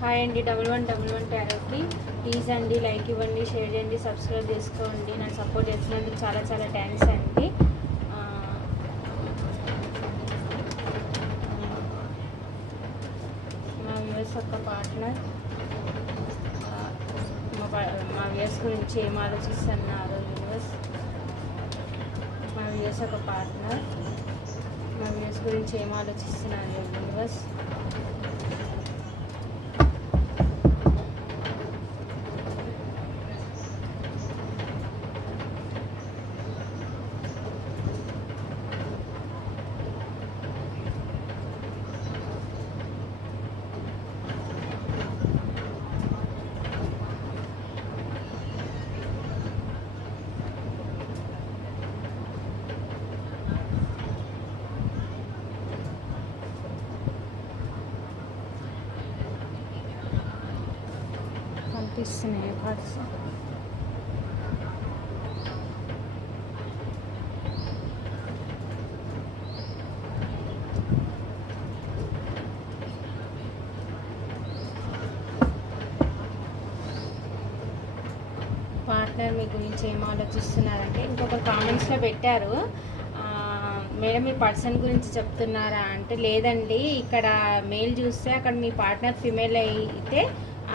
Hi అండి double one double one టారోకి please అండి లైక్ ఇవ్వండి షేర్ చేయండి సబ్స్క్రైబ్ చేసుకోండి. నన్ను సపోర్ట్ చేసినందుకు చాలా చాలా థ్యాంక్స్ అండి. మా వ్యూస్ ఒక పార్ట్నర్. మా మా వ్యూస్ గురించి ఏం ఆలోచిస్తున్నారు వ్యూస్ మా వ్యూస్ ఒక పార్ట్నర్. మా వ్యూస్ గురించి ఏం ఆలోచిస్తున్నారు యూనివర్స్ కనిపిస్తున్నాయి కార్డ్స్ పార్ట్నర్ మీ గురించి ఏం ఆలోచిస్తున్నారంటే ఇంకొక కామెంట్స్లో పెట్టారు. మేడం మీ పర్సన్ గురించి చెప్తున్నారా అంటే లేదండి ఇక్కడ మేల్ చూస్తే అక్కడ మీ పార్ట్నర్ ఫిమేల్ అయితే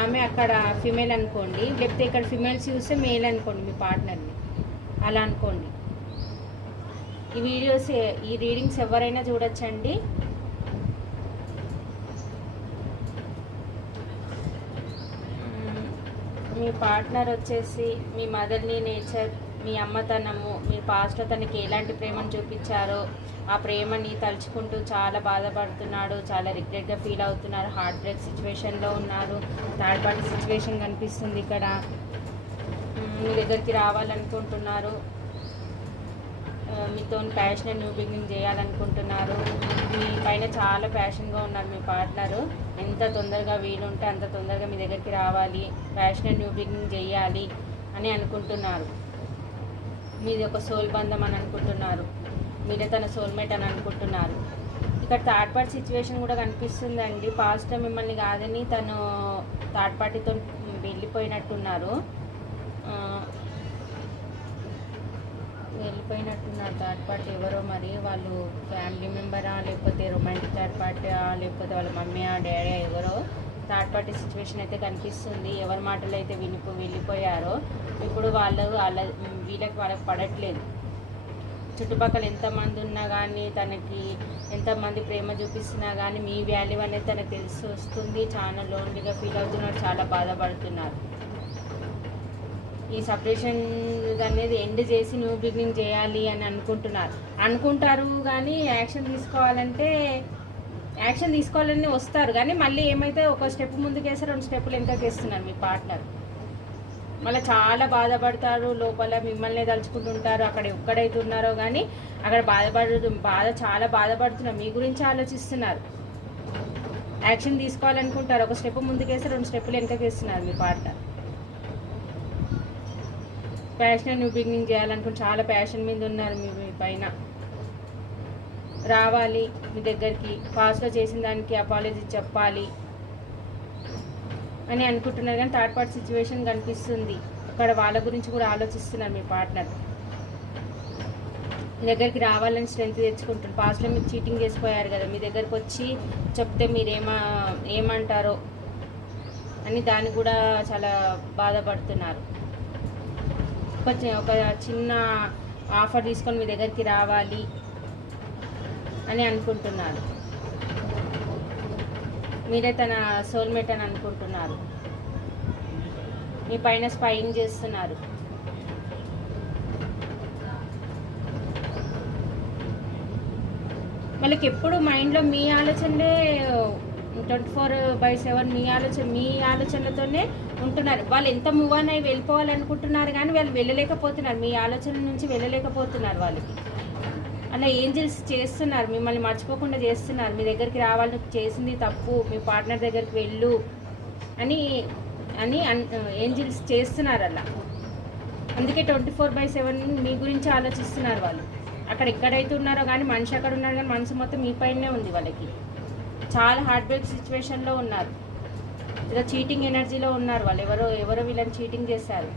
ఆమె అక్కడ ఫిమేల్ అనుకోండి లేకపోతే ఇక్కడ ఫిమేల్స్ చూస్తే మేల్ అనుకోండి మీ పార్ట్నర్ని అలా అనుకోండి. ఈ వీడియోస్ ఈ రీడింగ్స్ ఎవరైనా చూడొచ్చండి? మీ పార్ట్నర్ వచ్చేసి మీ మదర్ని నేచర్ మీ అమ్మతనము మీ పాస్ట్లో తనకి ఎలాంటి ప్రేమను చూపించారో ఆ ప్రేమని తలుచుకుంటూ చాలా బాధపడుతున్నాడు చాలా రిగ్రెట్గా ఫీల్ అవుతున్నారు హార్ట్ బ్రేక్ సిచ్యువేషన్లో ఉన్నారు థర్డ్ పార్టీ సిచ్యువేషన్ కనిపిస్తుంది ఇక్కడ. మీ దగ్గరికి రావాలనుకుంటున్నారు. మీతో ప్యాషన్ న్యూ బిగినింగ్ చేయాలనుకుంటున్నారు. మీ పైన చాలా ప్యాషన్గా ఉన్నారు మీ పార్ట్నరు. ఎంత తొందరగా వీలుంటే అంత తొందరగా మీ దగ్గరికి రావాలి ప్యాషన్ న్యూ బిగినింగ్ చేయాలి అని అనుకుంటున్నారు. మీది ఒక సోల్ బంధం అని అనుకుంటున్నారు. మీరే తన సోల్మేట్ అని అనుకుంటున్నారు. ఇక్కడ థర్డ్ పార్టీ సిచ్యువేషన్ కూడా కనిపిస్తుందండి. పాస్ట్ మిమ్మల్ని కాదని తను థర్డ్ పార్టీతో వెళ్ళిపోయినట్టున్నారు. వెళ్ళిపోయినట్టున్నారు థర్డ్ పార్టీ ఎవరో మరి. వాళ్ళు ఫ్యామిలీ మెంబరా లేకపోతే రొమాంటిక్ థర్డ్ పార్టీ లేకపోతే వాళ్ళ మమ్మీ డాడీ ఎవరో. థర్డ్ పార్టీ సిచ్యువేషన్ అయితే కనిపిస్తుంది. ఎవరి మాటలు అయితే వినిపో వెళ్ళిపోయారో ఇప్పుడు వాళ్ళు వాళ్ళ వీళ్ళకి వాళ్ళకి పడట్లేదు. చుట్టుపక్కల ఎంతమంది ఉన్నా కానీ తనకి ఎంతమంది ప్రేమ చూపిస్తున్నా కానీ మీ వాల్యూ అనేది తనకు తెలిసి వస్తుంది. చాలా లోన్లీగా ఫీల్ అవుతున్నారు. చాలా బాధపడుతున్నారు. ఈ సపరేషన్ అనేది ఎండ్ చేసి న్యూ బిగినింగ్ చేయాలి అని అనుకుంటున్నారు. అనుకుంటారు కానీ యాక్షన్ తీసుకోవాలంటే యాక్షన్ తీసుకోవాలని వస్తారు. కానీ మళ్ళీ ఏమైతే ఒక స్టెప్ ముందుకేస్తే రెండు స్టెప్పులు వెనకకేస్తున్నారు మీ పార్ట్నర్. మళ్ళీ చాలా బాధపడతారు. లోపల మిమ్మల్ని తలుచుకుంటుంటారు. అక్కడ ఎక్కడైతే ఉన్నారో కానీ అక్కడ బాధపడు బాధ చాలా బాధపడుతున్నారు. మీ గురించి ఆలోచిస్తున్నారు. యాక్షన్ తీసుకోవాలనుకుంటారు. ఒక స్టెప్ ముందుకేస్తే రెండు స్టెప్పులు వెనకకేస్తున్నారు మీ పార్ట్నర్. ప్యాషన్ న్యూ బిగినింగ్ చేయాలనుకుని చాలా ప్యాషన్ మీద ఉన్నారు మీ మీ పైన. రావాలి మీ దగ్గరికి పాస్ట్లో చేసిన దానికి అపాలజీ చెప్పాలి అని అనుకుంటున్నారు కానీ థర్డ్ పార్టీ సిచ్యువేషన్ కనిపిస్తుంది. అక్కడ వాళ్ళ గురించి కూడా ఆలోచిస్తున్నారు మీ పార్ట్నర్ మీ దగ్గరికి రావాలని స్ట్రెంత్ తెచ్చుకుంటున్నారు. పాస్ట్లో మీరు చీటింగ్ చేసిపోయారు కదా మీ దగ్గరికి వచ్చి చెప్తే మీరు ఏమా ఏమంటారో అని దాన్ని కూడా చాలా బాధపడుతున్నారు. ఒక ఒక చిన్న ఆఫర్ తీసుకొని మీ దగ్గరికి రావాలి. అని అనుకుంటున్నారు. మీరే తన సోల్మేట్ అని అనుకుంటున్నారు. మీ పైన స్పైయింగ్ చేస్తున్నారు. వాళ్ళకి ఎప్పుడు మైండ్లో మీ ఆలోచనలే ట్వంటీ ఫోర్ బై సెవెన్ మీ ఆలోచన మీ ఆలోచనలతోనే ఉంటున్నారు. వాళ్ళు ఎంత మూవ్ అని వెళ్ళిపోవాలనుకుంటున్నారు కానీ వాళ్ళు వెళ్ళలేకపోతున్నారు. మీ ఆలోచన నుంచి వెళ్ళలేకపోతున్నారు వాళ్ళకి. అలా ఏంజల్స్ చేస్తున్నారు మిమ్మల్ని మర్చిపోకుండా చేస్తున్నారు. మీ దగ్గరికి రావాలి చేసింది తప్పు మీ పార్ట్నర్ దగ్గరికి వెళ్ళు అని అని ఏంజిల్స్ చేస్తున్నారు అలా. అందుకే ట్వంటీ ఫోర్ బై సెవెన్ మీ గురించి ఆలోచిస్తున్నారు వాళ్ళు. అక్కడ ఎక్కడైతే ఉన్నారో కానీ మనిషి అక్కడ ఉన్నారు కానీ మనసు మొత్తం మీ పైనే ఉంది వాళ్ళకి. చాలా హార్ట్ బ్రేక్ సిచ్యువేషన్లో ఉన్నారు. ఇలా చీటింగ్ ఎనర్జీలో ఉన్నారు వాళ్ళు. ఎవరో ఎవరో వీళ్ళని చీటింగ్ చేశారు.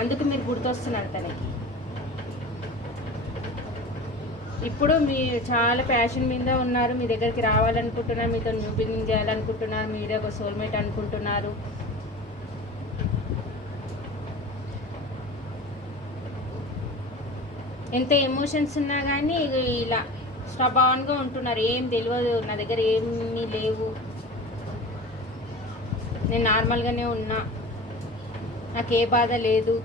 అందుకు మీరు గుర్తొస్తున్నారు తనకి. ఇప్పుడు మీ చాలా ప్యాషన్ మీద ఉన్నారు మీ దగ్గరికి రావాలనుకుంటున్నారు మీతో న్యూ బిగినింగ్ చేయాలనుకుంటున్నారు మీరే ఒక సోల్మేట్ అనుకుంటున్నారు. ఎంత ఎమోషన్స్ ఉన్నా కానీ ఇలా స్వభావంగా ఉంటున్నారు. ఏం తెలియదు నా దగ్గర ఏమీ లేవు. నేను నార్మల్గానే ఉన్నా. నాకు ఏ బాధ లేదు.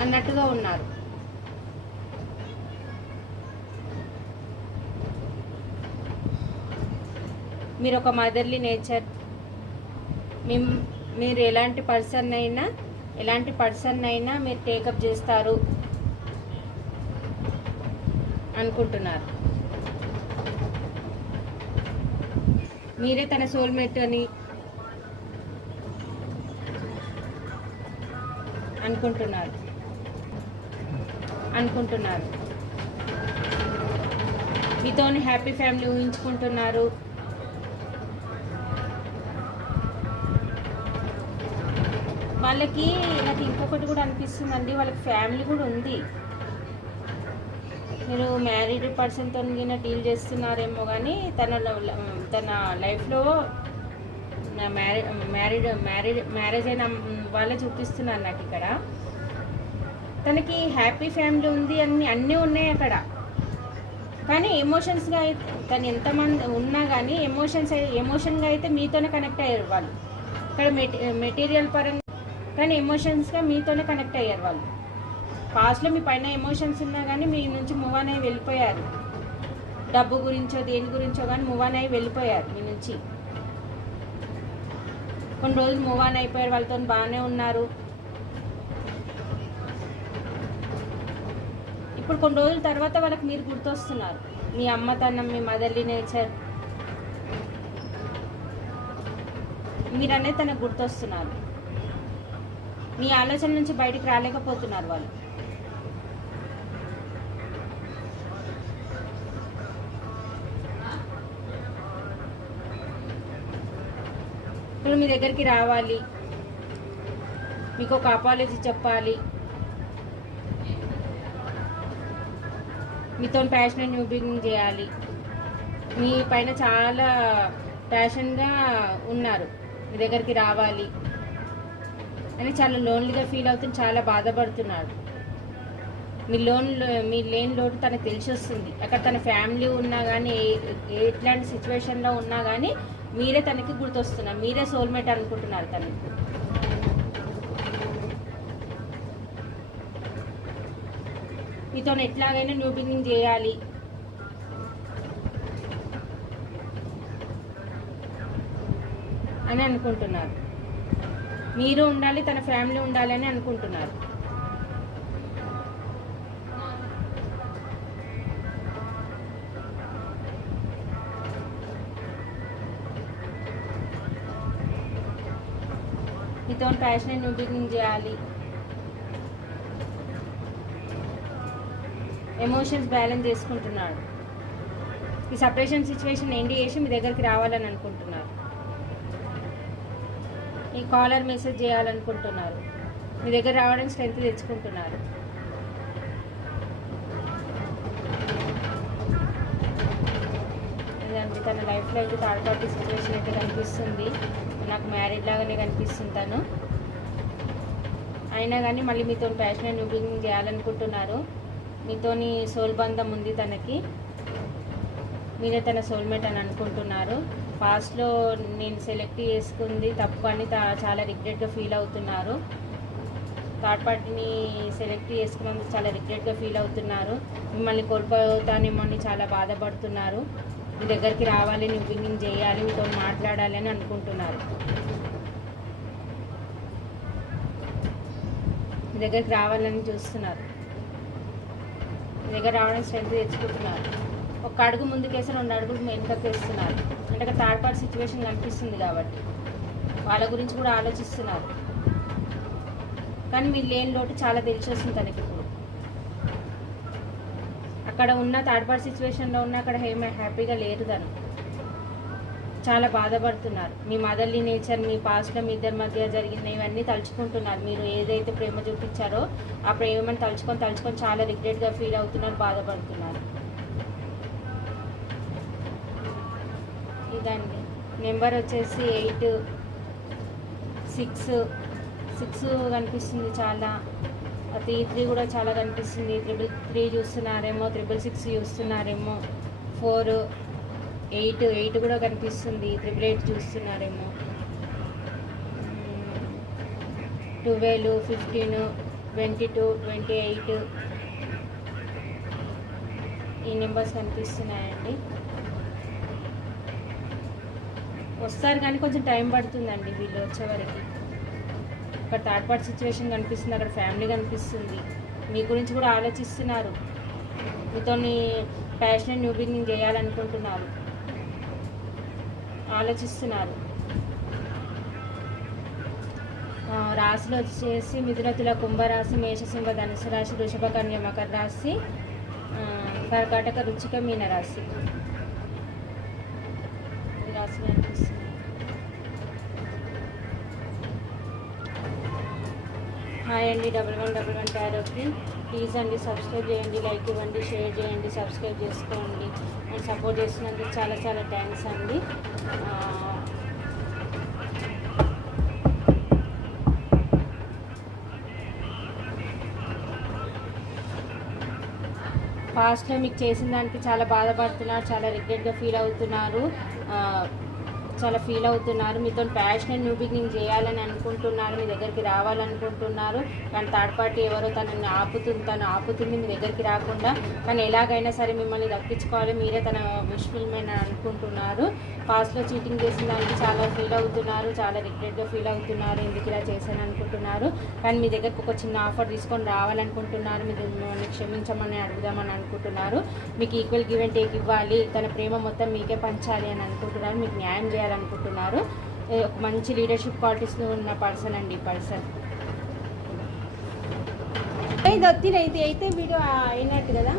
అన్నట్టుగా ఉన్నారు. మీరు ఒక మదర్లీ నేచర్. మిమ్ మీరు ఎలాంటి పర్సన్ అయినా ఎలాంటి పర్సన్ అయినా మీరు టేకప్ చేస్తారు అనుకుంటున్నారు. మీరే తన సోల్మేట్ అని అనుకుంటున్నారు. అనుకుంటున్నారు. మీతోని హ్యాపీ ఫ్యామిలీ ఊహించుకుంటున్నారు. వాళ్ళకి నాకు ఇంకొకటి కూడా అనిపిస్తుందండి వాళ్ళకి ఫ్యామిలీ కూడా ఉంది. మీరు మ్యారీడ్ పర్సన్తో డీల్ చేస్తున్నారేమో కానీ తన తన లైఫ్లో మ్యారీ మ్యారీడ్ మ్యారీడ్ మ్యారేజ్ అయిన వాళ్ళే చూపిస్తున్నారు నాకు ఇక్కడ. తనకి హ్యాపీ ఫ్యామిలీ ఉంది అన్ని అన్నీ ఉన్నాయి అక్కడ. కానీ ఎమోషన్స్గా అయితే తను ఎంతమంది ఉన్నా కానీ ఎమోషన్స్ ఎమోషన్గా అయితే మీతోనే కనెక్ట్ అయ్యారు వాళ్ళు. ఇక్కడ మెటీ మెటీరియల్ పరంగా కానీ ఎమోషన్స్గా మీతోనే కనెక్ట్ అయ్యారు వాళ్ళు. పాస్ట్లో మీ పైన ఎమోషన్స్ ఉన్నా కానీ మీ నుంచి మూవ్ ఆన్ వెళ్ళిపోయారు. డబ్బు గురించో దేని గురించో కానీ మూవ్ ఆన్ వెళ్ళిపోయారు మీ నుంచి. కొన్ని రోజులు మూవ్ ఆన్ అయిపోయారు వాళ్ళతో బాగానే ఉన్నారు. ఇప్పుడు కొన్ని రోజుల తర్వాత వాళ్ళకి మీరు గుర్తొస్తున్నారు. మీ అమ్మతనం మీ మదర్లీ నేచర్ మీరు తనకు గుర్తొస్తున్నారు. మీ ఆలోచన నుంచి బయటికి రాలేకపోతున్నారు వాళ్ళు. ఇప్పుడు మీ దగ్గరికి రావాలి. మీకు ఒక అపాలజీ చెప్పాలి. మీతో ప్యాషన్ న్యూ బిగినింగ్ చేయాలి. మీ పైన చాలా ప్యాషన్గా ఉన్నారు. మీ దగ్గరికి రావాలి. అని చాలా లోన్లీగా ఫీల్ అవుతుంది చాలా బాధపడుతున్నాడు. మీ లోన్ మీ లేని లోటు తనకు తెలిసి వస్తుంది. అక్కడ తన ఫ్యామిలీ ఉన్నా కానీ ఏ ఎట్లాంటి సిచ్యువేషన్లో ఉన్నా కానీ మీరే తనకి గుర్తొస్తున్నారు. మీరే సోల్మేట్ అనుకుంటున్నారు తనకి. మీతో ఎట్లాగైనా న్యూ బిగినింగ్ చేయాలి. అని అనుకుంటున్నారు. మీరు ఉండాలి తన ఫ్యామిలీ ఉండాలి అని అనుకుంటున్నారు. మీతో ప్యాషన్ న్యూ బిగినింగ్ చేయాలి. ఎమోషన్స్ బ్యాలెన్స్ చేసుకుంటున్నాడు. ఈ సపరేషన్ సిచ్యువేషన్ ఎండి చేసి మీ దగ్గరికి రావాలని అనుకుంటున్నారు. ఈ కాలర్ మెసేజ్ చేయాలనుకుంటున్నారు. మీ దగ్గర రావడానికి స్ట్రెంత్ తెచ్చుకుంటున్నారు. ఇదండి తన లైఫ్లో అయితే థర్డ్ పార్టీ సిచ్యువేషన్ అయితే కనిపిస్తుంది. నాకు మ్యారేజ్ లాగానే కనిపిస్తుంది తను. అయినా కానీ మళ్ళీ మీతో ప్యాషన్ న్యూ చేయాలనుకుంటున్నారు. మీతోని సోల్ బంధం ఉంది తనకి. మీరే తన సోల్మేట్ అని అనుకుంటున్నారు. పాస్ట్లో నేను సెలెక్ట్ చేసుకుంది తప్పు అని తా- చాలా రిగ్రెట్గా ఫీల్ అవుతున్నారు. థర్డ్ పార్టీని సెలెక్ట్ చేసుకున్నందుకు చాలా రిగ్రెట్గా ఫీల్ అవుతున్నారు. మిమ్మల్ని కోల్పోతానేమో అని చాలా బాధపడుతున్నారు. మీ దగ్గరికి రావాలి నువ్వు బిగినింగ్ చేయాలి మీతో మాట్లాడాలి అని అనుకుంటున్నారు. మీ దగ్గరికి రావాలని చూస్తున్నారు. మీ దగ్గర రావడానికి స్ట్రెంత్ తెచ్చుకుంటున్నారు. ఒక అడుగు ముందుకేసి రెండు అడుగులు వెనుకకు వేస్తున్నారు. అంటే థర్డ్ పార్టీ సిచ్యువేషన్ కనిపిస్తుంది కాబట్టి. వాళ్ళ గురించి కూడా ఆలోచిస్తున్నారు. కానీ మీరు లేని లోటు చాలా తెలిసేస్తుంది తనకి ఇప్పుడు. అక్కడ ఉన్న థర్డ్ పార్టీ సిచ్యువేషన్లో ఉన్న అక్కడ ఏమీ హ్యాపీగా లేరు తను. చాలా బాధపడుతున్నారు. మీ మదర్లీ నేచర్ మీ పాస్ట్లో మీ ఇద్దరి మధ్య జరిగిన ఇవన్నీ తలుచుకుంటున్నారు. మీరు ఏదైతే ప్రేమ చూపించారో ఆ ప్రేమను తలుచుకొని తలుచుకొని చాలా రిగ్రెట్గా ఫీల్ అవుతున్నారు బాధపడుతున్నారు. ఇదండి నెంబర్ వచ్చేసి ఎయిట్ సిక్స్ సిక్స్ కనిపిస్తుంది చాలా. త్రీ త్రీ కూడా చాలా కనిపిస్తుంది. త్రిబుల్ త్రీ చూస్తున్నారేమో త్రిబుల్ సిక్స్ చూస్తున్నారేమో ఫోర్ ఎయిట్ ఎయిట్ కూడా కనిపిస్తుంది. Triple eight చూస్తున్నారేమో. Twelve fifteen twenty two twenty eight ఈ నెంబర్స్ కనిపిస్తున్నాయండి. వస్తారు కానీ కొంచెం టైం పడుతుందండి వీళ్ళు వచ్చేవరకు ఇక్కడ థర్డ్ పార్ట్ సిచ్యువేషన్ కనిపిస్తుంది అక్కడ ఫ్యామిలీ కనిపిస్తుంది. మీ గురించి కూడా ఆలోచిస్తున్నారు. మీతో ప్యాషన్ న్యూ బిగినింగ్ చేయాలనుకుంటున్నారు. ఆలోచిస్తున్నారు. రాశిలో రాశులు వచ్చేసి మిథునతుల కుంభరాశి మేషసింహ ధనుసు రాశి వృషభ కన్య మకర రాశి కర్కాటక రుచిక మీన హాయ్ అండి డబల్ వన్ డబల్ వన్ టారోకి ప్లీజ్ అండి సబ్స్క్రైబ్ చేయండి లైక్ ఇవ్వండి షేర్ చేయండి సబ్స్క్రైబ్ చేసుకోండి. అండ్ సపోర్ట్ చేసినందుకు చాలా చాలా థ్యాంక్స్ అండి. ఆ, పాస్ట్లో మీకు చేసిన దానికి చాలా బాధపడుతున్నారు చాలా రిగ్రెట్గా ఫీల్ అవుతున్నారు. చాలా ఫీల్ అవుతున్నారు. మీతో ప్యాషనెట్ న్యూ బిగినింగ్ చేయాలని అనుకుంటున్నారు. మీ దగ్గరికి రావాలనుకుంటున్నారు. కానీ థర్డ్ పార్టీ ఎవరో తనని ఆపుతుంది తను ఆపుతుంది మీ దగ్గరికి రాకుండా. కానీ ఎలాగైనా సరే మిమ్మల్ని దక్కించుకోవాలి మీరే తన విష్ఫుల్మెంట్ అని అనుకుంటున్నారు. పాస్ట్లో చీటింగ్ చేసిన దానికి చాలా ఫీల్ అవుతున్నారు. చాలా రిగ్రెట్గా ఫీల్ అవుతున్నారు. ఎందుకు ఇలా చేశాను అనుకుంటున్నారు. కానీ మీ దగ్గరకు ఒక చిన్న ఆఫర్ తీసుకొని రావాలనుకుంటున్నారు. మీరు మిమ్మల్ని క్షమించమని అడుగుదామని అనుకుంటున్నారు. మీకు ఈక్వల్ గివ్ అండ్ టేక్ ఇవ్వాలి. తన ప్రేమ మొత్తం మీకే పంచాలి అని అనుకుంటున్నారు. మీకు న్యాయం చేయాలనుకుంటున్నారు. ఒక మంచి లీడర్షిప్ క్వాలిటీస్లో ఉన్న పర్సన్ అండి పర్సన్ ఇది వత్తిన అయితే అయితే వీడియో అయినట్టు కదా?